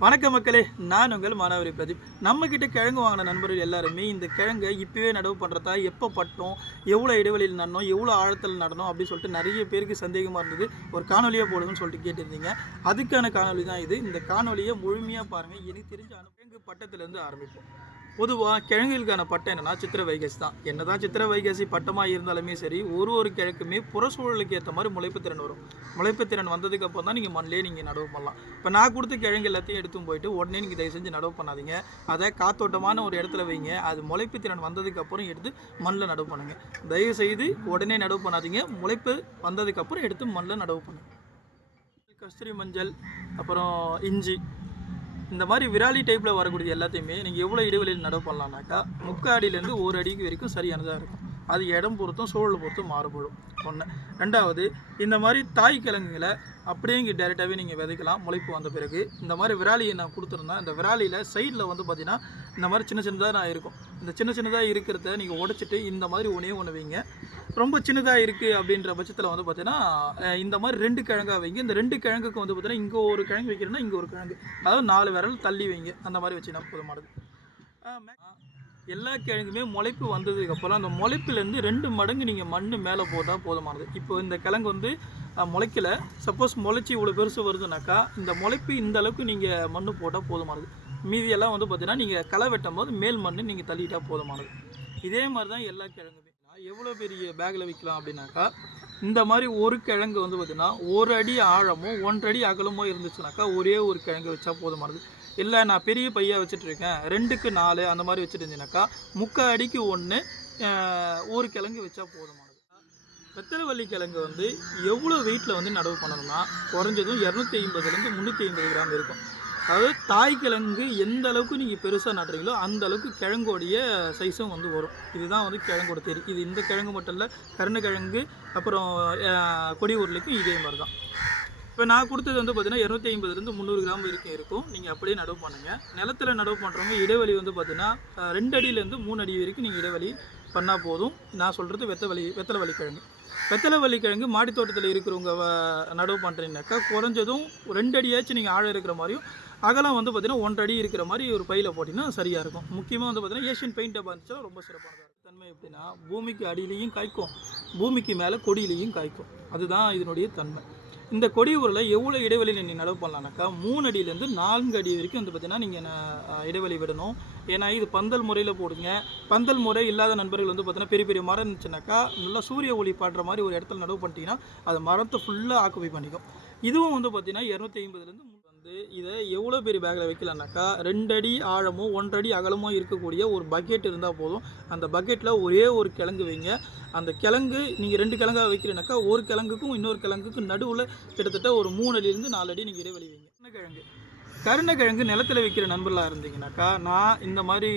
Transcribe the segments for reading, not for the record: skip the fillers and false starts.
வணக்க மக்களே, நான் உங்கள் மானாவரி பிரதீப். நம்மக்கிட்ட கிழங்கு வாங்கின நண்பர்கள் எல்லாருமே இந்த கிழங்கை இப்போவே நடவு பண்ணுறதா, எப்போ பட்டோம், எவ்வளோ இடைவெளியில் நடணும், எவ்வளோ ஆழத்தில் நடணும் அப்படின்னு சொல்லிட்டு நிறைய பேருக்கு சந்தேகமாக இருந்தது. ஒரு காணொலியாக போடுங்கன்னு சொல்லிட்டு கேட்டிருந்தீங்க. அதுக்கான காணொலி தான் இது. இந்த காணொலியை முழுமையாக பாருங்கள். எனக்கு தெரிஞ்ச கிழங்கு பட்டத்திலேருந்து ஆரம்பிப்போம். பொதுவாக கிழங்குகளுக்கான பட்டம் என்னென்னா சித்திரை வைகாசி தான். என்ன தான் சித்திரை வைகாசி பட்டமாக இருந்தாலுமே சரி, ஒரு கிழக்குமே புறச்சூழலுக்கு ஏற்ற மாதிரி முளைப்புத்திறன் வரும். முளைப்புத்திறன் வந்ததுக்கப்புறம் தான் நீங்கள் மண்ணிலே நீங்கள் நடவு பண்ணலாம். இப்போ நான் கொடுத்த கிழங்கு எல்லாத்தையும் எடுத்தும் போயிட்டு உடனே நீங்கள் தயவு செஞ்சு நடவு பண்ணாதீங்க. அதை காத்தோட்டமான ஒரு இடத்துல வைங்க. அது முளைப்புத்திறன் வந்ததுக்கப்புறம் எடுத்து மண்ணில் நடவு பண்ணுங்கள். தயவு செய்து உடனே நடவு பண்ணாதீங்க. முளைப்பு வந்ததுக்கப்புறம் எடுத்து மண்ணில் நடவு பண்ணுங்கள். கஸ்தூரி மஞ்சள், அப்புறம் இஞ்சி, இந்த மாதிரி விராலி டைப்பில் வரக்கூடிய எல்லாத்தையுமே நீங்கள் எவ்வளோ இடைவெளியில் நடவு பண்ணலான்னாக்கா 3 அடியிலேருந்து 1 அடிக்கு வரைக்கும் சரியானதாக இருக்கும். அது இடம் பொறுத்தும் சூழல் பொறுத்தும் மாறுபடும். ஒன்று. ரெண்டாவது, இந்த மாதிரி தாய் கிழங்குகளை அப்படியே இங்கே டேரெக்டாகவே நீங்கள் விதைக்கலாம். முளைப்பு வந்த பிறகு இந்த மாதிரி விராலியை நான் கொடுத்துருந்தேன். இந்த விராலியில் சைடில் வந்து பார்த்திங்கன்னா இந்த மாதிரி சின்ன சின்னதாக நான் இருக்கும். இந்த சின்ன சின்னதாக இருக்கிறத நீங்கள் உடைச்சிட்டு இந்த மாதிரி ஒன்று வைங்க. ரொம்ப சின்னதாக இருக்குது அப்படின்ற பட்சத்தில் வந்து பார்த்தீங்கன்னா இந்த மாதிரி 2 கிழங்காக வைங்க. இந்த 2 கிழங்குக்கு வந்து பார்த்தீங்கன்னா இங்கே ஒரு கிழங்கு வைக்கிறேன்னா இங்கே ஒரு கிழங்கு, அதாவது 4 விரல் தள்ளி வைங்க. அந்த மாதிரி வச்சிங்கன்னா போதுமானது. எல்லா கிழங்குமே முளைப்பு வந்ததுக்கப்புறம் அந்த முளைப்புலேருந்து 2 மடங்கு நீங்கள் மண் மேலே போட்டால் போதுமானது. இப்போ இந்த கிழங்கு வந்து முளைக்கல, சப்போஸ் முளைச்சி இவ்வளோ பெருசு வருதுனாக்கா இந்த முளைப்பு இந்த அளவுக்கு நீங்கள் மண் போட்டால் போதுமானது. மீதியெல்லாம் வந்து பார்த்தீங்கன்னா நீங்கள் களை வெட்டும் போது மேல் மண் நீங்கள் தள்ளிட்டால் போதுமானது. இதே மாதிரி தான் எல்லா கிழங்குமே. எவ்வளோ பெரிய பேக்கில் விற்கலாம் அப்படின்னாக்கா, இந்த மாதிரி ஒரு கிழங்கு வந்து பார்த்திங்கன்னா 1 அடி ஆழமும் 1 அடி அகலமோ இருந்துச்சுனாக்கா ஒரே ஒரு கிழங்கு வச்சா போதுமானது. இல்லை நான் பெரிய பையாக வச்சுட்ருக்கேன், 2க்கு 4 அந்த மாதிரி வச்சுட்டு இருந்தீங்கன்னாக்கா 3/4 அடிக்கு 1 ஒரு கிழங்கு வச்சா போதுமானது. வெத்தலைவள்ளி கிழங்கு வந்து எவ்வளோ வெயிட்டில் வந்து நடவு பண்ணணும்னா குறைஞ்சதும் 250லேருந்து 350 கிராம் இருக்கும். அதாவது தாய் கிழங்கு எந்த அளவுக்கு நீங்கள் பெருசாக நடுறீங்களோ அந்த அளவுக்கு கிழங்கோடைய சைஸும் வந்து வரும். இதுதான் வந்து கிழங்கோட தேரி. இது இந்த கிழங்கு மட்டும் இல்லை, கருணக்கிழங்கு அப்புறம் கொடி உருளைக்கும் இதே மாதிரி தான். இப்போ நான் கொடுத்தது வந்து பார்த்திங்கன்னா 250லேருந்து 300 கிராம் வரைக்கும் இருக்கும். நீங்கள் அப்படியே நடவு பண்ணுங்கள். நிலத்தில் நடவு பண்ணுறவங்க இடைவெளி வந்து பார்த்திங்கன்னா 2 அடியிலேருந்து 3 அடி வரைக்கும் நீங்கள் இடைவெளி பண்ணால் போதும். நான் சொல்கிறது வெத்தலைவள்ளி கிழங்கு. வெத்தலைவள்ளி கிழங்கு மாடி தோட்டத்தில் இருக்கிறவங்க நடவு பண்ணுறீங்கனாக்கா குறைஞ்சதும் 2 அடியாச்சும் நீங்கள் ஆழம் இருக்கிற மாதிரியும், அகலம் வந்து பார்த்திங்கன்னா 1 அடி இருக்கிற மாதிரி ஒரு பையில் போட்டிங்கன்னா சரியாக இருக்கும். முக்கியமாக வந்து பார்த்திங்கன்னா ஏஷியன் பெயிண்ட் டப்பா இருந்துச்சா ரொம்ப சிறப்பானதாக இருக்கும். தன்மை எப்படின்னா பூமிக்கு அடியிலையும் காய்க்கும், பூமிக்கு மேலே கொடியிலையும் காய்க்கும். அதுதான் இதனுடைய தன்மை. இந்த கொடி உருளை எவ்வளோ இடைவெளியில் நீங்கள் நடவு பண்ணலான்னாக்கா 3 அடியிலேருந்து 4 அடி வரைக்கும் வந்து பார்த்திங்கன்னா நீங்கள் இடைவெளி விடணும். ஏன்னா இது பந்தல் முறையில் போடுங்க. பந்தல் முறை இல்லாத நண்பர்கள் வந்து பார்த்திங்கன்னா பெரிய பெரிய மரம் இருந்துச்சுனாக்கா நல்லா சூரிய ஒளி பாடுற மாதிரி ஒரு இடத்துல நடவு பண்ணிட்டீங்கன்னா அது மரத்தை ஃபுல்லாக ஆக்குபை பண்ணிக்கும். இதுவும் வந்து பார்த்திங்கன்னா 250லேருந்து இதை எவ்வளோ பெரிய பேக்கில் வைக்கலான்னாக்கா 2 அடி ஆழமும் 1 அடி அகலமும் இருக்கக்கூடிய ஒரு பக்கெட் இருந்தால் போதும். அந்த பக்கெட்டில் ஒரே ஒரு கிழங்கு வைங்க. அந்த கிழங்கு நீங்கள் 2 கிழங்காக வைக்கிறீங்கனாக்கா ஒரு கிழங்குக்கும் இன்னொரு கிழங்குக்கும் நடுவில் கிட்டத்தட்ட ஒரு 3 அடியிலேருந்து 4 அடி நீங்கள் இடைவெளி வைங்க. கருணக்கிழங்கு நிலத்தில் வைக்கிற நண்பர்களாக இருந்தீங்கன்னாக்கா நான் இந்த மாதிரி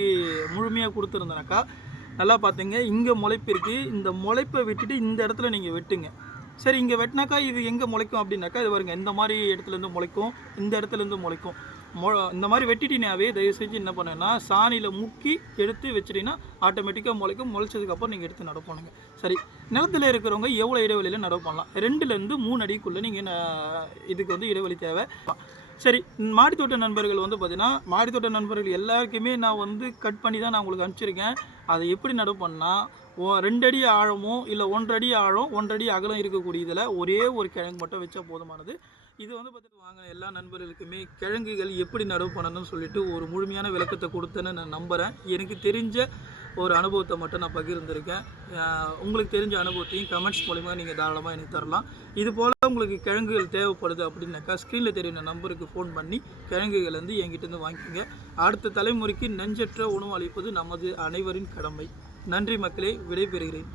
முழுமையாக கொடுத்துருந்தேனாக்கா நல்லா பார்த்தீங்க, இங்கே முளைப்பு இருக்குது. இந்த முளைப்பை விட்டுட்டு இந்த இடத்துல நீங்கள் வெட்டுங்க. சரி, இங்கே வெட்டினாக்கா இது எங்கே முளைக்கும் அப்படின்னாக்கா இது பாருங்க, இந்த மாதிரி இடத்துலேருந்து முளைக்கும், இந்த இடத்துலேருந்து முளைக்கும். இந்த மாதிரி வெட்டிட்டினாவே தயவு செஞ்சு என்ன பண்ணுன்னா சாணியில் முக்கி எடுத்து வச்சிட்டிங்கன்னா ஆட்டோமேட்டிக்காக முளைக்கும். முளைச்சதுக்கப்புறம் நீங்கள் எடுத்து நடவு பண்ணுங்கள். சரி, நிலத்தில் இருக்கிறவங்க எவ்வளோ இடைவெளியில் நடவு பண்ணலாம்? 2லேருந்து 3 அடிக்குள்ளே நீங்கள் இதுக்கு வந்து இடைவெளி தேவை. சரி, மாடித்தோட்ட நண்பர்கள் வந்து பார்த்திங்கன்னா மாடித்தோட்ட நண்பர்கள் எல்லாருக்குமே நான் வந்து கட் பண்ணி தான் நான் உங்களுக்கு அனுப்பிச்சிருக்கேன். அதை எப்படி நடவு பண்ணால் 2 அடி ஆழமோ இல்லை 1 அடி ஆழம் 1 அடி அகலம் இருக்கக்கூடிய இதில் ஒரே ஒரு கிழங்கு மட்டும் வச்சா போதுமானது. இது வந்து பார்த்துட்டு வாங்க, எல்லா நண்பர்களுக்குமே கிழங்குகள் எப்படி நடவு பண்ணணும்னு சொல்லிட்டு ஒரு முழுமையான விளக்கத்தை கொடுத்தேன்னு நான் நம்புகிறேன். எனக்கு தெரிஞ்ச ஒரு அனுபவத்தை மட்டும் நான் பகிர்ந்திருக்கேன். உங்களுக்கு தெரிஞ்ச அனுபவத்தையும் கமெண்ட்ஸ் மூலிமா நீங்கள் தாராளமாக எனக்கு தரலாம். இது போல் உங்களுக்கு கிழங்குகள் தேவைப்படுது அப்படின்னாக்கா ஸ்க்ரீனில் தெரியுற நம்பருக்கு ஃபோன் பண்ணி கிழங்குகள் வந்து என்கிட்டேருந்து வாங்கிக்கோங்க. அடுத்த தலைமுறைக்கு நஞ்சற்ற உணவு அளிப்பது நமது அனைவரின் கடமை. நன்றி மக்களே, விடைபெறுகிறேன்.